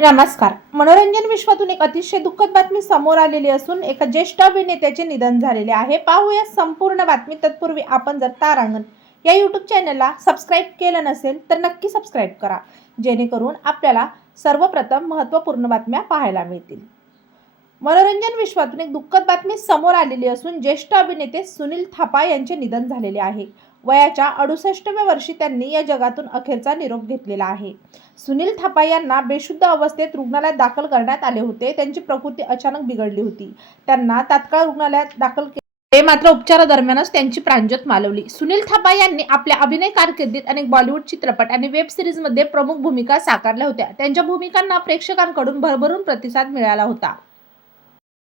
नमस्कार. मनोरंजन विश्वातून एक अतिशय दुःखद बातमी समोर आलेली असून एका ज्येष्ठ अभिनेत्याचे निधन झालेले आहे. पाहूया संपूर्ण बातमी. तत्पूर्वी आपण जर तारांगण या यूट्यूब चॅनलला सबस्क्राईब केलं नसेल तर नक्की सबस्क्राईब करा, जेणेकरून आपल्याला सर्वप्रथम महत्त्वपूर्ण बातम्या पाहायला मिळतील. मनोरंजन विश्वातून एक दुःखद बातमी समोर आलेली असून ज्येष्ठ अभिनेते सुनील थापा यांचे निधन झालेले आहे. वयाच्या 68व्या वर्षी त्यांनी या जगातून अखेरचा निरोप घेतलेला आहे. सुनील थापा यांना बेशुद्ध अवस्थेत रुग्णालयात दाखल करण्यात आले होते. त्यांची प्रकृती अचानक बिघडली होती. त्यांना तात्काळ रुग्णालयात दाखल केले, मात्र उपचारादरम्यानच त्यांची प्राणज्योत मालवली. सुनील थापा यांनी आपल्या अभिनय कारकिर्दीत अनेक बॉलिवूड चित्रपट आणि वेब सिरीजमध्ये प्रमुख भूमिका साकारल्या होत्या. त्यांच्या भूमिकांना प्रेक्षकांकडून भरभरून प्रतिसाद मिळाला होता.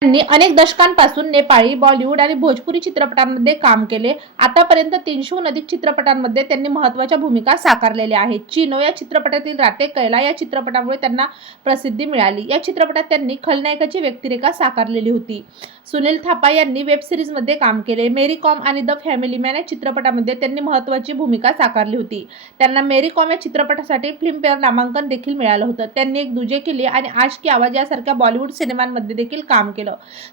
त्यांनी अनेक दशकांपासून नेपाळी, बॉलिवूड आणि भोजपुरी चित्रपटांमध्ये काम केले. आतापर्यंत 300हून अधिक चित्रपटांमध्ये त्यांनी महत्त्वाच्या भूमिका साकारलेल्या आहेत. चिनो या चित्रपटातील राते कैला या चित्रपटामुळे त्यांना प्रसिद्धी मिळाली. या चित्रपटात त्यांनी खलनायकाची व्यक्तिरेखा साकारलेली होती. सुनील थापा यांनी वेब सिरीजमध्ये काम केले. मेरी कॉम आणि द फॅमिली मॅन या चित्रपटामध्ये त्यांनी महत्त्वाची भूमिका साकारली होती. त्यांना मेरी कॉम या चित्रपटासाठी फिल्मफेअर नामांकन देखील मिळालं होतं. त्यांनी एक दुजे के लिए आणि आश की आवाज यासारख्या बॉलिवूड सिनेमांमध्ये देखील काम केलं.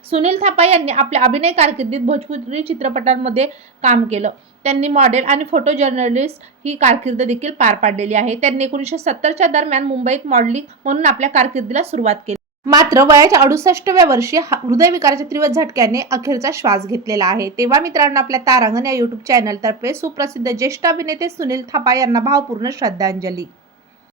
सुनील थापा यांनी आपल्या अभिनय कारकिर्दीत भोजपुरी चित्रपटांमध्ये काम केलं. त्यांनी मॉडेल आणि फोटो जर्नलिस्ट ही कारकीर्द देखील पार पाडलेली आहे. त्यांनी 1970च्या दरम्यान मुंबईत मॉडेलिंग म्हणून आपल्या कारकिर्दीला सुरुवात केली. मात्र वयाच्या 68व्या वर्षी हृदयविकाराच्या तीव्र झटक्याने अखेरचा श्वास घेतलेला आहे. तेव्हा मित्रांनो, आपल्या तारांगण या यूट्यूब चॅनलतर्फे सुप्रसिद्ध ज्येष्ठ अभिनेते सुनील थापा यांना भावपूर्ण श्रद्धांजली.